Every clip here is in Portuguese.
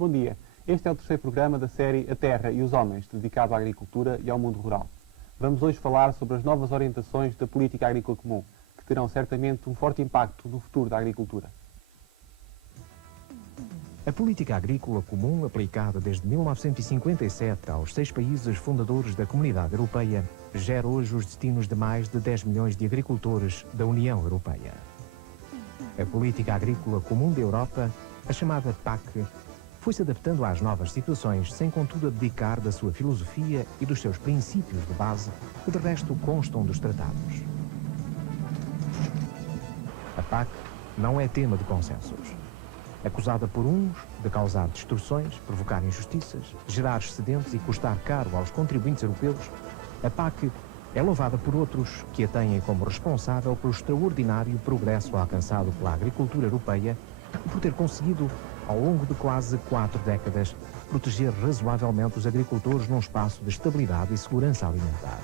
Bom dia. Este é o terceiro programa da série A Terra e os Homens, dedicado à agricultura e ao mundo rural. Vamos hoje falar sobre as novas orientações da política agrícola comum, que terão certamente um forte impacto no futuro da agricultura. A política agrícola comum, aplicada desde 1957 aos 6 países fundadores da Comunidade Europeia, gera hoje os destinos de mais de 10 milhões de agricultores da União Europeia. A política agrícola comum da Europa, a chamada PAC, foi-se adaptando às novas situações, sem contudo abdicar da sua filosofia e dos seus princípios de base, que de resto constam dos tratados. A PAC não é tema de consensos. Acusada por uns de causar distorções, provocar injustiças, gerar excedentes e custar caro aos contribuintes europeus, a PAC é louvada por outros que a têm como responsável pelo extraordinário progresso alcançado pela agricultura europeia e por ter conseguido, ao longo de quase 4 décadas, proteger razoavelmente os agricultores num espaço de estabilidade e segurança alimentar.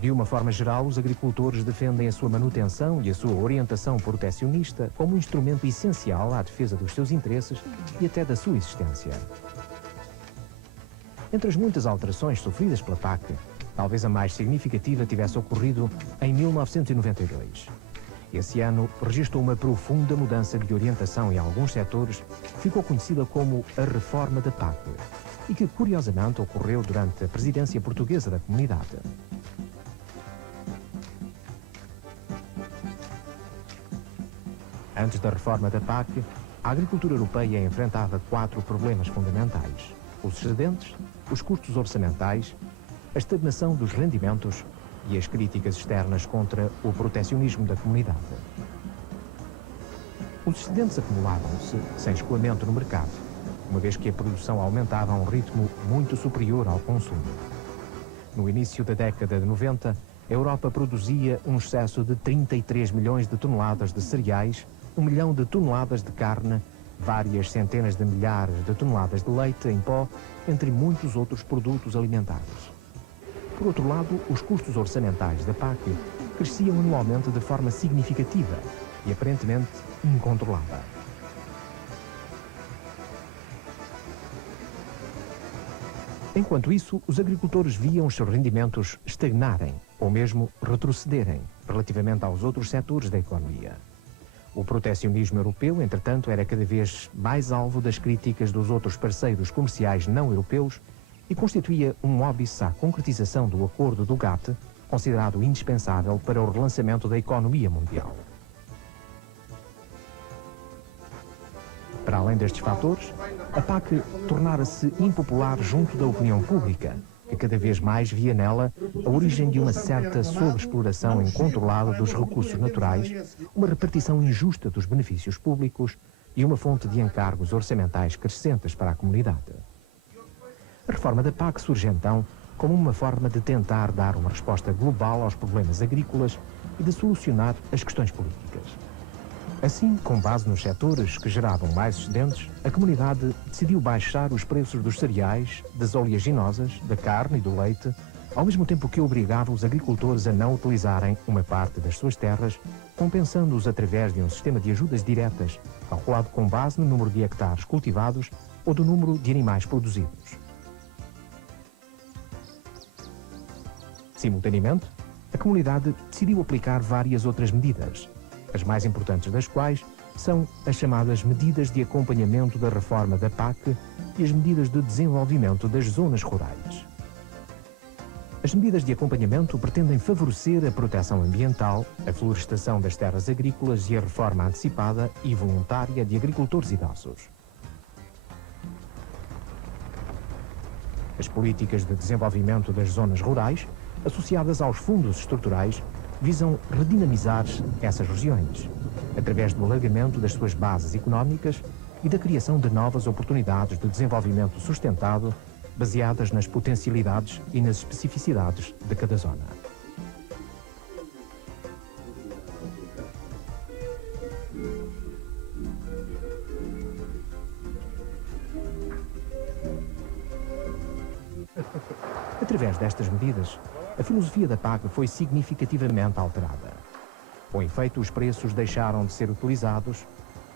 De uma forma geral, os agricultores defendem a sua manutenção e a sua orientação protecionista como um instrumento essencial à defesa dos seus interesses e até da sua existência. Entre as muitas alterações sofridas pela PAC, talvez a mais significativa tivesse ocorrido em 1992. Esse ano registrou uma profunda mudança de orientação em alguns setores, ficou conhecida como a Reforma da PAC, e que curiosamente ocorreu durante a presidência portuguesa da Comunidade. Antes da reforma da PAC, a agricultura europeia enfrentava 4 problemas fundamentais: os excedentes, os custos orçamentais, a estagnação dos rendimentos e as críticas externas contra o protecionismo da comunidade. Os excedentes acumulavam-se sem escoamento no mercado, uma vez que a produção aumentava a um ritmo muito superior ao consumo. No início da década de 90, a Europa produzia um excesso de 33 milhões de toneladas de cereais, 1 milhão de toneladas de carne, várias centenas de milhares de toneladas de leite em pó, entre muitos outros produtos alimentares. Por outro lado, os custos orçamentais da PAC cresciam anualmente de forma significativa e aparentemente incontrolada. Enquanto isso, os agricultores viam os seus rendimentos estagnarem ou mesmo retrocederem relativamente aos outros setores da economia. O protecionismo europeu, entretanto, era cada vez mais alvo das críticas dos outros parceiros comerciais não europeus e constituía um óbice à concretização do acordo do GATT, considerado indispensável para o relançamento da economia mundial. Para além destes fatores, a PAC tornara-se impopular junto da opinião pública, que cada vez mais via nela a origem de uma certa sobreexploração incontrolada dos recursos naturais, uma repartição injusta dos benefícios públicos e uma fonte de encargos orçamentais crescentes para a comunidade. A reforma da PAC surge então como uma forma de tentar dar uma resposta global aos problemas agrícolas e de solucionar as questões políticas. Assim, com base nos setores que geravam mais excedentes, a comunidade decidiu baixar os preços dos cereais, das oleaginosas, da carne e do leite, ao mesmo tempo que obrigava os agricultores a não utilizarem uma parte das suas terras, compensando-os através de um sistema de ajudas diretas, calculado com base no número de hectares cultivados ou do número de animais produzidos. Simultaneamente, a comunidade decidiu aplicar várias outras medidas, as mais importantes das quais são as chamadas medidas de acompanhamento da reforma da PAC e as medidas de desenvolvimento das zonas rurais. As medidas de acompanhamento pretendem favorecer a proteção ambiental, a florestação das terras agrícolas e a reforma antecipada e voluntária de agricultores idosos. As políticas de desenvolvimento das zonas rurais, associadas aos fundos estruturais, visam redinamizar essas regiões, através do alargamento das suas bases económicas e da criação de novas oportunidades de desenvolvimento sustentado, baseadas nas potencialidades e nas especificidades de cada zona. Através destas medidas, a filosofia da PAC foi significativamente alterada. Com efeito, os preços deixaram de ser utilizados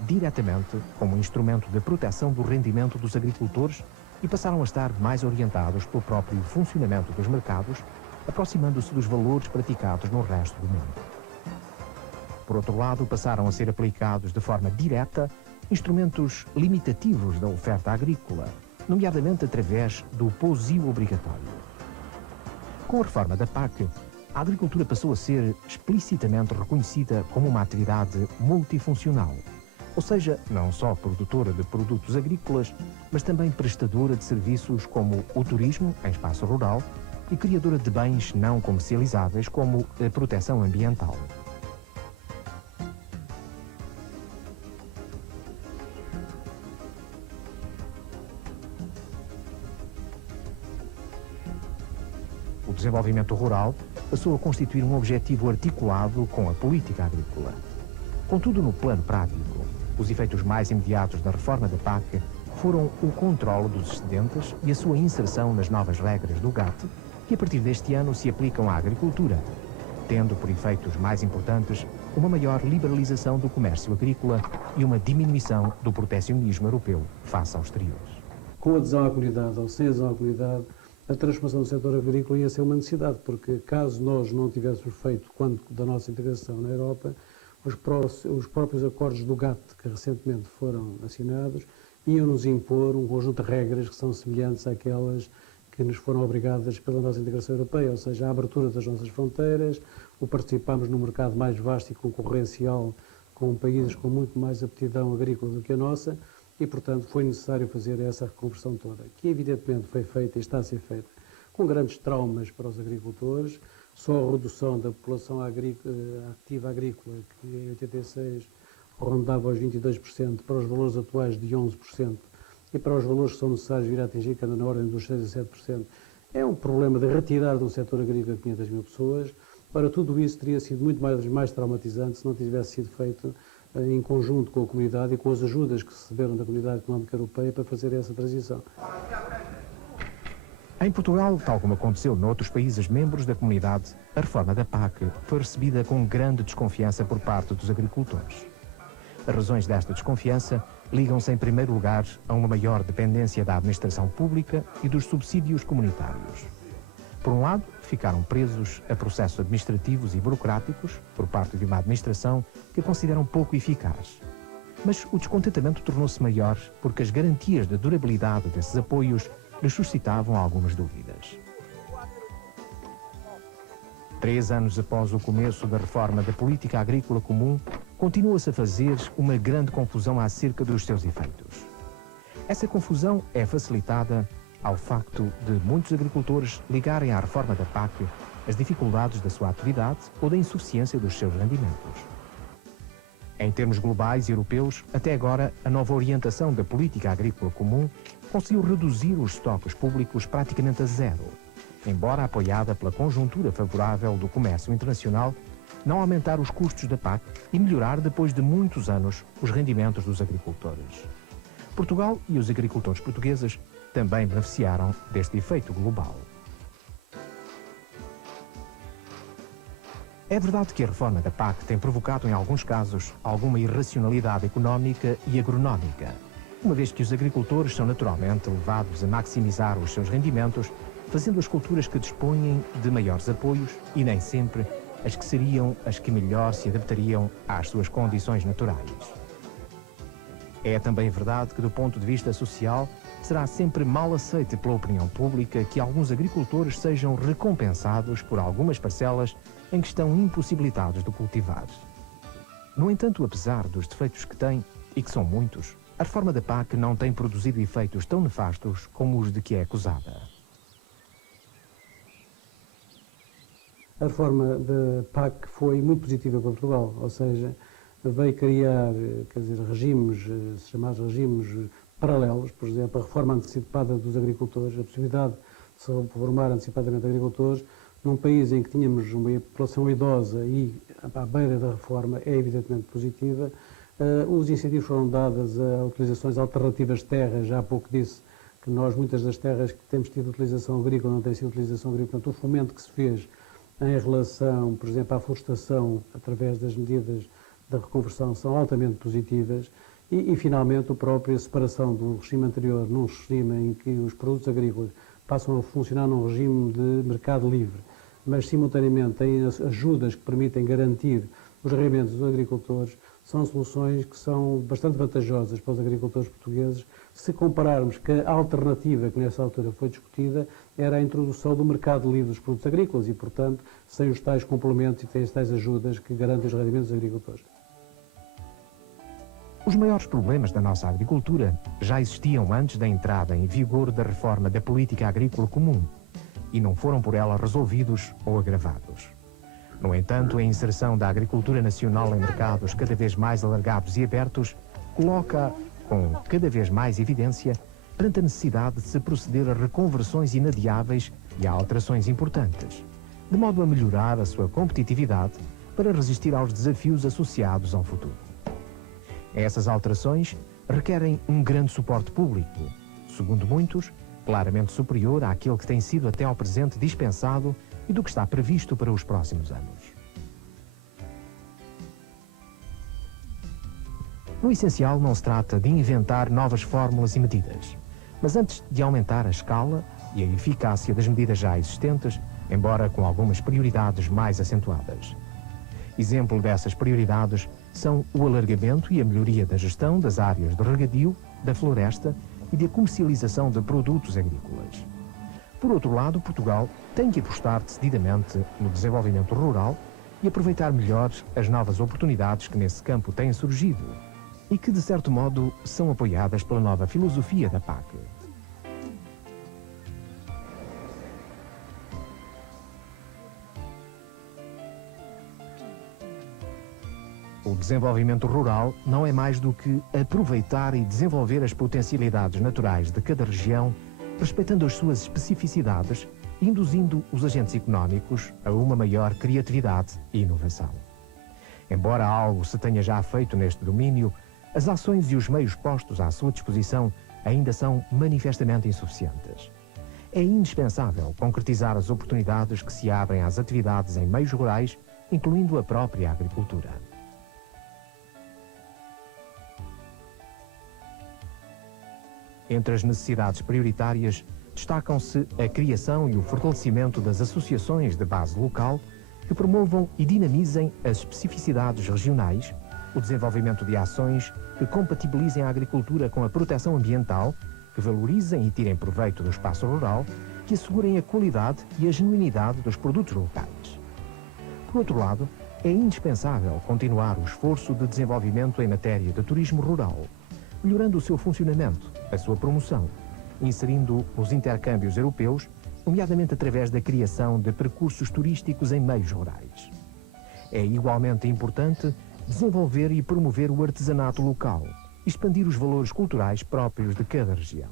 diretamente como instrumento de proteção do rendimento dos agricultores e passaram a estar mais orientados pelo próprio funcionamento dos mercados, aproximando-se dos valores praticados no resto do mundo. Por outro lado, passaram a ser aplicados de forma direta instrumentos limitativos da oferta agrícola, nomeadamente através do pousio obrigatório. Com a reforma da PAC, a agricultura passou a ser explicitamente reconhecida como uma atividade multifuncional, ou seja, não só produtora de produtos agrícolas, mas também prestadora de serviços como o turismo em espaço rural e criadora de bens não comercializáveis como a proteção ambiental. O desenvolvimento rural passou a constituir um objetivo articulado com a política agrícola. Contudo, no plano prático, os efeitos mais imediatos da reforma da PAC foram o controle dos excedentes e a sua inserção nas novas regras do GATT, que a partir deste ano se aplicam à agricultura, tendo por efeitos mais importantes uma maior liberalização do comércio agrícola e uma diminuição do protecionismo europeu face aos exteriores. Com a adesão à comunidade ou sem adesão à comunidade, a transformação do setor agrícola ia ser uma necessidade, porque caso nós não tivéssemos feito, quando da nossa integração na Europa, os próprios acordos do GATT, que recentemente foram assinados, iam-nos impor um conjunto de regras que são semelhantes àquelas que nos foram obrigadas pela nossa integração europeia, ou seja, a abertura das nossas fronteiras, o participarmos num mercado mais vasto e concorrencial com países com muito mais aptidão agrícola do que a nossa, e, portanto, foi necessário fazer essa reconversão toda, que evidentemente foi feita e está a ser feita com grandes traumas para os agricultores. Só a redução da população ativa agrícola, que em 86 rondava os 22%, para os valores atuais de 11%, e para os valores que são necessários vir a atingir, que anda na ordem dos 6 a 7%, é um problema de retirar de um setor agrícola de 500 mil pessoas. Ora, tudo isso teria sido muito mais traumatizante se não tivesse sido feito em conjunto com a comunidade e com as ajudas que se receberam da Comunidade Económica Europeia para fazer essa transição. Em Portugal, tal como aconteceu noutros países membros da comunidade, a reforma da PAC foi recebida com grande desconfiança por parte dos agricultores. As razões desta desconfiança ligam-se em primeiro lugar a uma maior dependência da administração pública e dos subsídios comunitários. Por um lado, ficaram presos a processos administrativos e burocráticos por parte de uma administração que consideram pouco eficaz. Mas o descontentamento tornou-se maior porque as garantias de durabilidade desses apoios lhes suscitavam algumas dúvidas. 3 anos após o começo da reforma da política agrícola comum, continua-se a fazer uma grande confusão acerca dos seus efeitos. Essa confusão é facilitada ao facto de muitos agricultores ligarem à reforma da PAC as dificuldades da sua atividade ou da insuficiência dos seus rendimentos. Em termos globais e europeus, até agora, a nova orientação da política agrícola comum conseguiu reduzir os estoques públicos praticamente a zero, embora apoiada pela conjuntura favorável do comércio internacional, não aumentar os custos da PAC e melhorar, depois de muitos anos, os rendimentos dos agricultores. Portugal e os agricultores portugueses também beneficiaram deste efeito global. É verdade que a reforma da PAC tem provocado, em alguns casos, alguma irracionalidade económica e agronómica, uma vez que os agricultores são naturalmente levados a maximizar os seus rendimentos, fazendo as culturas que dispõem de maiores apoios e nem sempre as que seriam as que melhor se adaptariam às suas condições naturais. É também verdade que, do ponto de vista social, será sempre mal aceite pela opinião pública que alguns agricultores sejam recompensados por algumas parcelas em que estão impossibilitados de cultivar. No entanto, apesar dos defeitos que tem, e que são muitos, a reforma da PAC não tem produzido efeitos tão nefastos como os de que é acusada. A reforma da PAC foi muito positiva para Portugal, ou seja, veio criar, regimes, chamados regimes paralelos, por exemplo, a reforma antecipada dos agricultores, a possibilidade de se reformar antecipadamente agricultores, num país em que tínhamos uma população idosa e à beira da reforma, é evidentemente positiva. Os incentivos foram dados a utilizações alternativas de terras, já há pouco disse que nós, muitas das terras que temos tido utilização agrícola, não têm sido utilização agrícola, portanto, o fomento que se fez em relação, por exemplo, à florestação, através das medidas da reconversão, são altamente positivas. E finalmente, a própria separação do regime anterior num regime em que os produtos agrícolas passam a funcionar num regime de mercado livre, mas simultaneamente têm ajudas que permitem garantir os rendimentos dos agricultores, são soluções que são bastante vantajosas para os agricultores portugueses, se compararmos que a alternativa que nessa altura foi discutida era a introdução do mercado livre dos produtos agrícolas e, portanto, sem os tais complementos e sem as tais ajudas que garantem os rendimentos dos agricultores. Os maiores problemas da nossa agricultura já existiam antes da entrada em vigor da reforma da política agrícola comum e não foram por ela resolvidos ou agravados. No entanto, a inserção da agricultura nacional em mercados cada vez mais alargados e abertos coloca com cada vez mais evidência perante a necessidade de se proceder a reconversões inadiáveis e a alterações importantes, de modo a melhorar a sua competitividade para resistir aos desafios associados ao futuro. Essas alterações requerem um grande suporte público, segundo muitos, claramente superior àquele que tem sido até ao presente dispensado e do que está previsto para os próximos anos. No essencial, não se trata de inventar novas fórmulas e medidas, mas antes de aumentar a escala e a eficácia das medidas já existentes, embora com algumas prioridades mais acentuadas. Exemplo dessas prioridades são o alargamento e a melhoria da gestão das áreas de regadio, da floresta e da comercialização de produtos agrícolas. Por outro lado, Portugal tem que apostar decididamente no desenvolvimento rural e aproveitar melhor as novas oportunidades que nesse campo têm surgido e que, de certo modo, são apoiadas pela nova filosofia da PAC. O desenvolvimento rural não é mais do que aproveitar e desenvolver as potencialidades naturais de cada região, respeitando as suas especificidades e induzindo os agentes económicos a uma maior criatividade e inovação. Embora algo se tenha já feito neste domínio, as ações e os meios postos à sua disposição ainda são manifestamente insuficientes. É indispensável concretizar as oportunidades que se abrem às atividades em meios rurais, incluindo a própria agricultura. Entre as necessidades prioritárias, destacam-se a criação e o fortalecimento das associações de base local que promovam e dinamizem as especificidades regionais, o desenvolvimento de ações que compatibilizem a agricultura com a proteção ambiental, que valorizem e tirem proveito do espaço rural, que assegurem a qualidade e a genuinidade dos produtos locais. Por outro lado, é indispensável continuar o esforço de desenvolvimento em matéria de turismo rural, melhorando o seu funcionamento, a sua promoção, inserindo os intercâmbios europeus, nomeadamente através da criação de percursos turísticos em meios rurais. É igualmente importante desenvolver e promover o artesanato local, expandir os valores culturais próprios de cada região.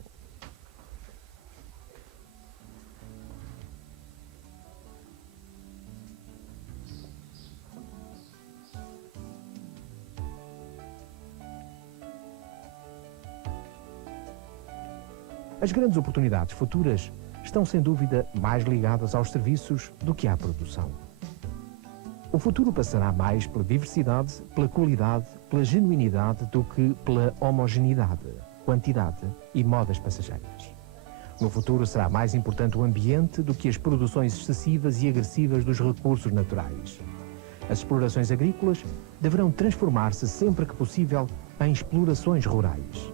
As grandes oportunidades futuras estão, sem dúvida, mais ligadas aos serviços do que à produção. O futuro passará mais pela diversidade, pela qualidade, pela genuinidade do que pela homogeneidade, quantidade e modas passageiras. No futuro será mais importante o ambiente do que as produções excessivas e agressivas dos recursos naturais. As explorações agrícolas deverão transformar-se sempre que possível em explorações rurais.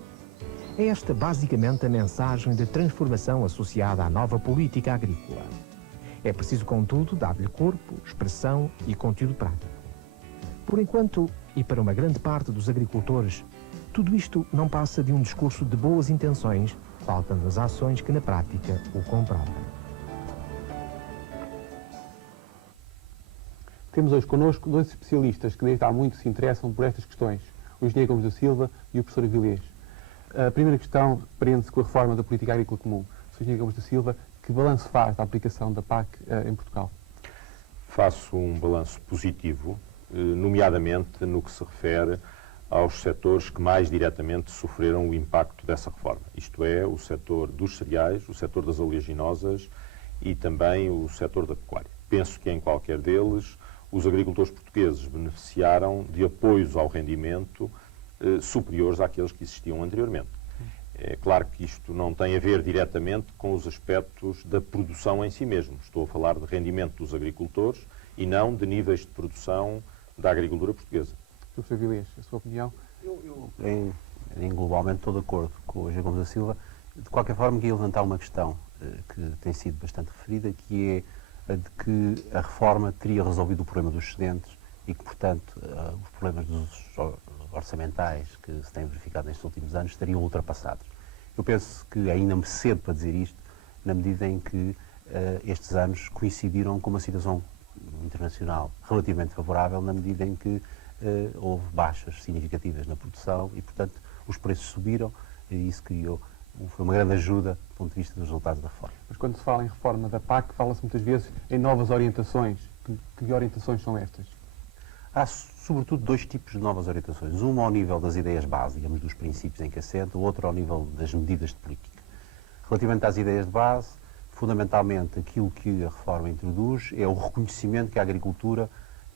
É esta basicamente a mensagem de transformação associada à nova política agrícola. É preciso, contudo, dar-lhe corpo, expressão e conteúdo prático. Por enquanto, e para uma grande parte dos agricultores, tudo isto não passa de um discurso de boas intenções, faltando as ações que na prática o comprovem. Temos hoje connosco dois especialistas que desde há muito se interessam por estas questões, o engenheiro Gomes da Silva e o professor Avilés. A primeira questão prende-se com a reforma da política agrícola comum. Sr. engenheiro Gomes da Silva, que balanço faz da aplicação da PAC em Portugal? Faço um balanço positivo, nomeadamente no que se refere aos setores que mais diretamente sofreram o impacto dessa reforma. Isto é, o setor dos cereais, o setor das oleaginosas e também o setor da pecuária. penso que em qualquer deles os agricultores portugueses beneficiaram de apoios ao rendimento superiores àqueles que existiam anteriormente. É claro que isto não tem a ver diretamente com os aspectos da produção em si mesmo. Estou a falar de rendimento dos agricultores e não de níveis de produção da agricultura portuguesa. Professor Vilés, a sua opinião? Globalmente estou de acordo com o José Gomes da Silva. De qualquer forma, queria levantar uma questão que tem sido bastante referida, que é a de que a reforma teria resolvido o problema dos excedentes e que, portanto, os problemas dos orçamentais que se têm verificado nestes últimos anos estariam ultrapassados. Eu penso que ainda me cedo para dizer isto, na medida em que estes anos coincidiram com uma situação internacional relativamente favorável, na medida em que houve baixas significativas na produção e, portanto, os preços subiram e isso foi uma grande ajuda do ponto de vista dos resultados da reforma. Mas quando se fala em reforma da PAC, fala-se muitas vezes em novas orientações. Que orientações são estas? Há, sobretudo, dois tipos de novas orientações. Uma ao nível das ideias base, digamos, dos princípios em que assenta, o outro ao nível das medidas de política. Relativamente às ideias de base, fundamentalmente, aquilo que a reforma introduz é o reconhecimento que a agricultura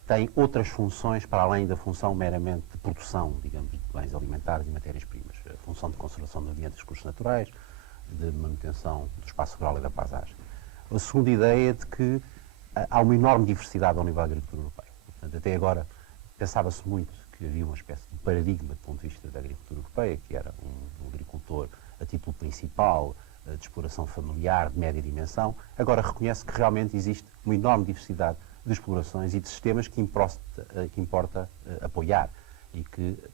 tem outras funções para além da função meramente de produção, digamos, de bens alimentares e matérias-primas. A função de conservação do ambiente e dos recursos naturais, de manutenção do espaço rural e da paisagem. A segunda ideia é de que há uma enorme diversidade ao nível da agricultura europeia. Portanto, até agora pensava-se muito que havia uma espécie de paradigma do ponto de vista da agricultura europeia, que era um agricultor a título principal, de exploração familiar, de média dimensão. Agora reconhece que realmente existe uma enorme diversidade de explorações e de sistemas que importa apoiar e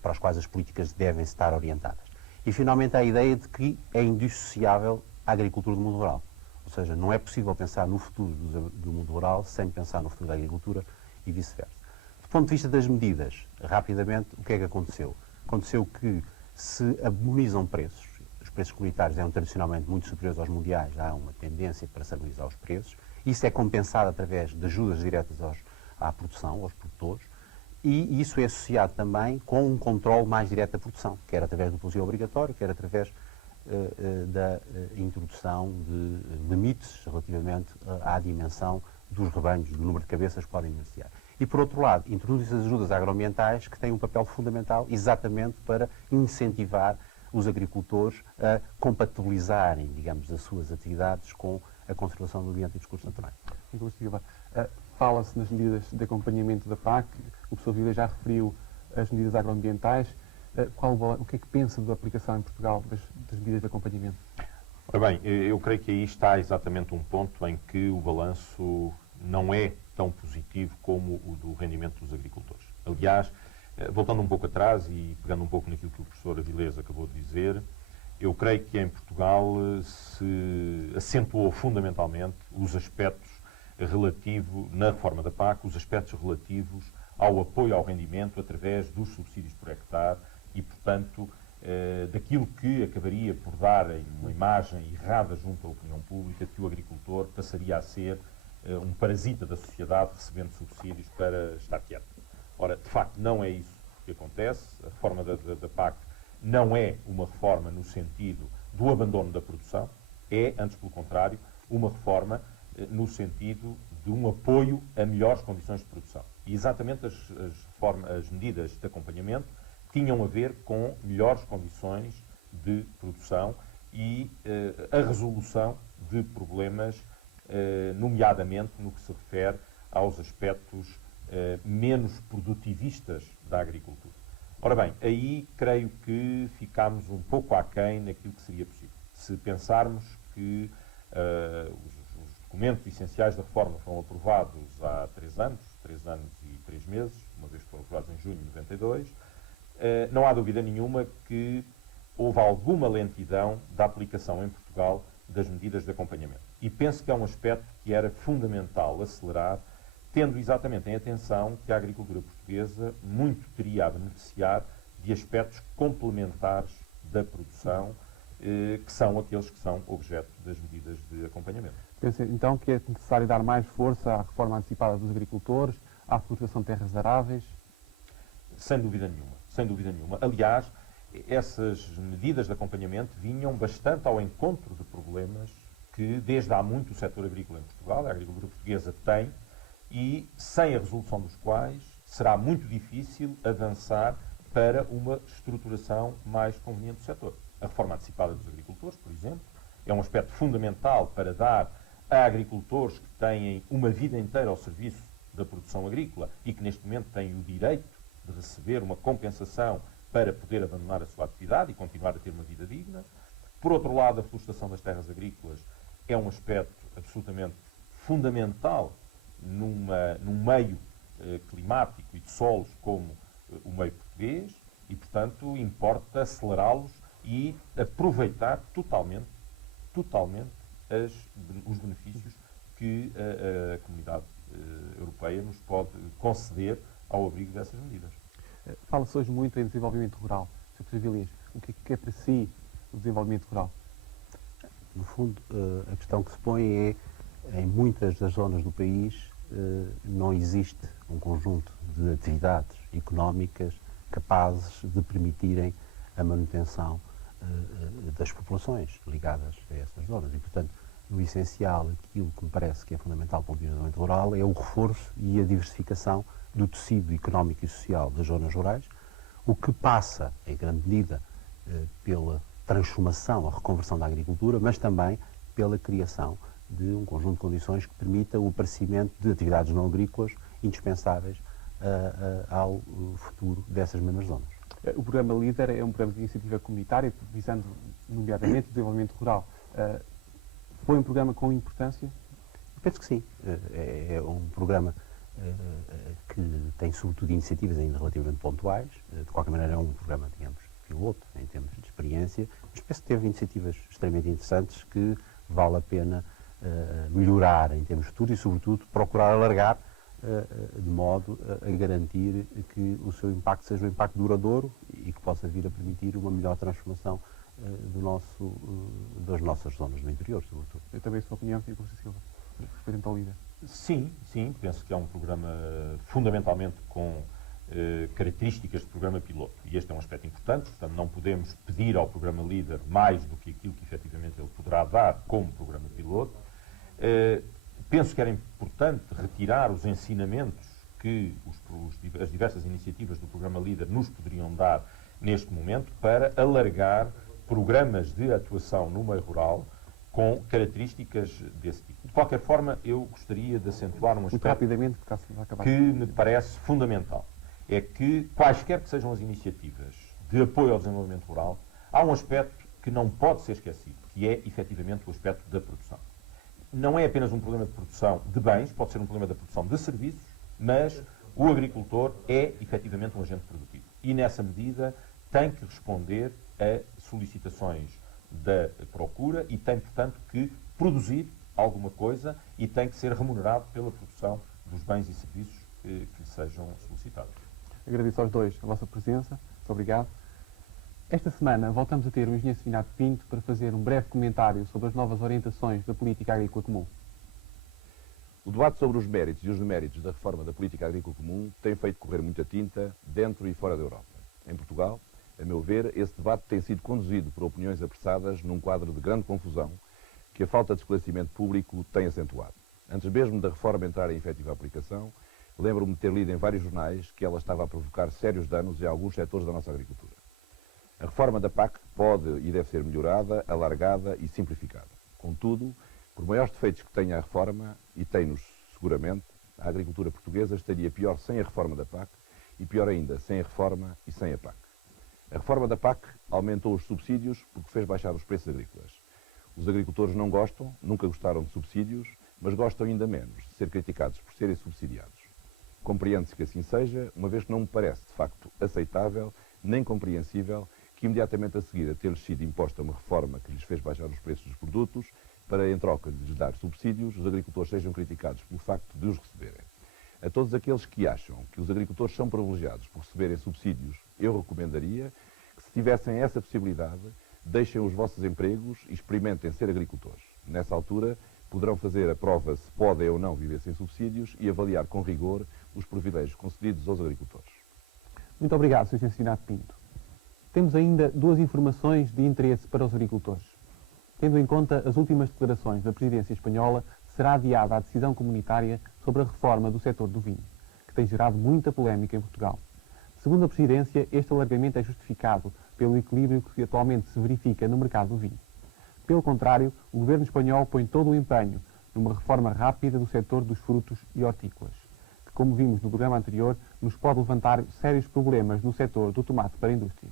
para os quais as políticas devem estar orientadas. E, finalmente, há a ideia de que é indissociável a agricultura do mundo rural. Ou seja, não é possível pensar no futuro do mundo rural sem pensar no futuro da agricultura e vice-versa. Do ponto de vista das medidas, rapidamente, o que é que aconteceu? Aconteceu que se harmonizam preços, os preços comunitários eram tradicionalmente muito superiores aos mundiais, há uma tendência para se harmonizar os preços. Isso é compensado através de ajudas diretas à produção, aos produtores, e isso é associado também com um controle mais direto da produção, quer através do plantio obrigatório, quer através da introdução de limites relativamente à dimensão dos rebanhos, do número de cabeças que podem beneficiar. E, por outro lado, introduzem-se as ajudas agroambientais que têm um papel fundamental exatamente para incentivar os agricultores a compatibilizarem, digamos, as suas atividades com a conservação do ambiente e dos recursos naturais. Fala-se nas medidas de acompanhamento da PAC, o professor Vilés já referiu as medidas agroambientais. O que é que pensa da aplicação em Portugal das medidas de acompanhamento? Ora bem, eu creio que aí está exatamente um ponto em que o balanço não é tão positivo como o do rendimento dos agricultores. Aliás, voltando um pouco atrás e pegando um pouco naquilo que o professor Avilés acabou de dizer, eu creio que em Portugal se acentuou fundamentalmente os aspectos na reforma da PAC, os aspectos relativos ao apoio ao rendimento através dos subsídios por hectare e, portanto, daquilo que acabaria por dar uma imagem errada junto à opinião pública de que o agricultor passaria a ser um parasita da sociedade recebendo subsídios para estar quieto. Ora, de facto, não é isso que acontece. A reforma da PAC não é uma reforma no sentido do abandono da produção, é, antes pelo contrário, uma reforma no sentido de um apoio a melhores condições de produção. E exatamente as medidas de acompanhamento tinham a ver com melhores condições de produção e a resolução de problemas, nomeadamente no que se refere aos aspectos menos produtivistas da agricultura. Ora bem, aí creio que ficámos um pouco aquém naquilo que seria possível. Se pensarmos que os documentos essenciais da reforma foram aprovados há 3 anos e 3 meses, uma vez que foram aprovados em junho de 92, não há dúvida nenhuma que houve alguma lentidão da aplicação em Portugal das medidas de acompanhamento. E penso que é um aspecto que era fundamental acelerar, tendo exatamente em atenção que a agricultura portuguesa muito teria a beneficiar de aspectos complementares da produção, que são aqueles que são objeto das medidas de acompanhamento. Pensa então que é necessário dar mais força à reforma antecipada dos agricultores, à floração de terras aráveis? Sem dúvida nenhuma, sem dúvida nenhuma. Aliás, essas medidas de acompanhamento vinham bastante ao encontro de problemas que desde há muito o setor agrícola em Portugal, a agricultura portuguesa tem e sem a resolução dos quais será muito difícil avançar para uma estruturação mais conveniente do setor. A reforma antecipada dos agricultores, por exemplo, é um aspecto fundamental para dar a agricultores que têm uma vida inteira ao serviço da produção agrícola e que neste momento têm o direito de receber uma compensação para poder abandonar a sua atividade e continuar a ter uma vida digna. Por outro lado, a reflorestação das terras agrícolas é um aspecto absolutamente fundamental num meio climático e de solos como o meio português e, portanto, importa acelerá-los e aproveitar totalmente os benefícios que a comunidade europeia nos pode conceder ao abrigo dessas medidas. Fala-se hoje muito em desenvolvimento rural. Sr. Professor Vilhens, o que é para si o desenvolvimento rural? No fundo, a questão que se põe é, em muitas das zonas do país, não existe um conjunto de atividades económicas capazes de permitirem a manutenção das populações ligadas a essas zonas. E, portanto, no essencial, aquilo que me parece que é fundamental para o desenvolvimento rural é o reforço e a diversificação do tecido económico e social das zonas rurais, o que passa, em grande medida, pela transformação, a reconversão da agricultura, mas também pela criação de um conjunto de condições que permita o aparecimento de atividades não agrícolas indispensáveis ao futuro dessas mesmas zonas. O programa LEADER é um programa de iniciativa comunitária, visando nomeadamente o desenvolvimento rural. Foi um programa com importância? Eu penso que sim. É um programa que tem sobretudo iniciativas ainda relativamente pontuais. De qualquer maneira é um programa, digamos, piloto em termos de experiência, mas penso que teve iniciativas extremamente interessantes que vale a pena melhorar em termos futuros e, sobretudo, procurar alargar de modo a garantir que o seu impacto seja um impacto duradouro e que possa vir a permitir uma melhor transformação das nossas zonas do interior, sobretudo. Eu também sou a opinião, Sr. Costa Silva, referente ao LEADER. Sim, penso que é um programa fundamentalmente com características de programa piloto. E este é um aspecto importante, portanto não podemos pedir ao programa LEADER mais do que aquilo que efetivamente ele poderá dar como programa piloto. Penso que era importante retirar os ensinamentos que as diversas iniciativas do programa LEADER nos poderiam dar neste momento para alargar programas de atuação no meio rural com características desse tipo. De qualquer forma, eu gostaria de acentuar um aspecto rapidamente, que me parece fundamental. É que, quaisquer que sejam as iniciativas de apoio ao desenvolvimento rural, há um aspecto que não pode ser esquecido, que é, efetivamente, o aspecto da produção. Não é apenas um problema de produção de bens, pode ser um problema da produção de serviços, mas o agricultor é, efetivamente, um agente produtivo. E, nessa medida, tem que responder a solicitações da procura e tem, portanto, que produzir alguma coisa e tem que ser remunerado pela produção dos bens e serviços que lhe sejam solicitados. Agradeço aos dois a vossa presença. Muito obrigado. Esta semana voltamos a ter o engenheiro Seminato Pinto para fazer um breve comentário sobre as novas orientações da política agrícola comum. O debate sobre os méritos e os deméritos da reforma da política agrícola comum tem feito correr muita tinta dentro e fora da Europa. Em Portugal, a meu ver, esse debate tem sido conduzido por opiniões apressadas num quadro de grande confusão que a falta de esclarecimento público tem acentuado. Antes mesmo da reforma entrar em efetiva aplicação, lembro-me de ter lido em vários jornais que ela estava a provocar sérios danos em alguns setores da nossa agricultura. A reforma da PAC pode e deve ser melhorada, alargada e simplificada. Contudo, por maiores defeitos que tenha a reforma, e tem-nos seguramente, a agricultura portuguesa estaria pior sem a reforma da PAC e pior ainda sem a reforma e sem a PAC. A reforma da PAC aumentou os subsídios porque fez baixar os preços agrícolas. Os agricultores não gostam, nunca gostaram de subsídios, mas gostam ainda menos de ser criticados por serem subsidiados. Compreende-se que assim seja, uma vez que não me parece de facto aceitável nem compreensível que imediatamente a seguir a ter-lhes sido imposta uma reforma que lhes fez baixar os preços dos produtos, para em troca de lhes dar subsídios, os agricultores sejam criticados pelo facto de os receberem. A todos aqueles que acham que os agricultores são privilegiados por receberem subsídios, eu recomendaria que, se tivessem essa possibilidade, deixem os vossos empregos e experimentem ser agricultores. Nessa altura, poderão fazer a prova se podem ou não viver sem subsídios e avaliar com rigor os privilégios concedidos aos agricultores. Muito obrigado, Sr. Seminato Pinto. Temos ainda duas informações de interesse para os agricultores. Tendo em conta as últimas declarações da presidência espanhola, será adiada a decisão comunitária sobre a reforma do setor do vinho, que tem gerado muita polémica em Portugal. Segundo a Presidência, este alargamento é justificado pelo equilíbrio que atualmente se verifica no mercado do vinho. Pelo contrário, o governo espanhol põe todo o empenho numa reforma rápida do setor dos frutos e hortícolas, que, como vimos no programa anterior, nos pode levantar sérios problemas no setor do tomate para a indústria.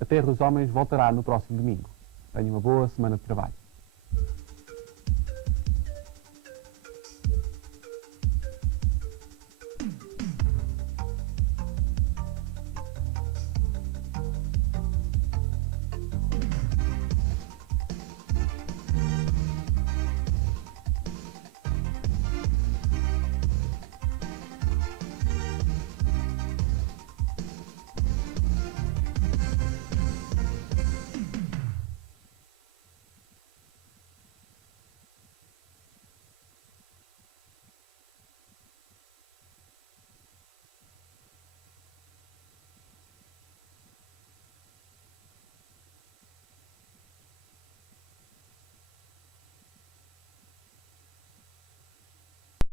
A Terra dos Homens voltará no próximo domingo. Tenha uma boa semana de trabalho.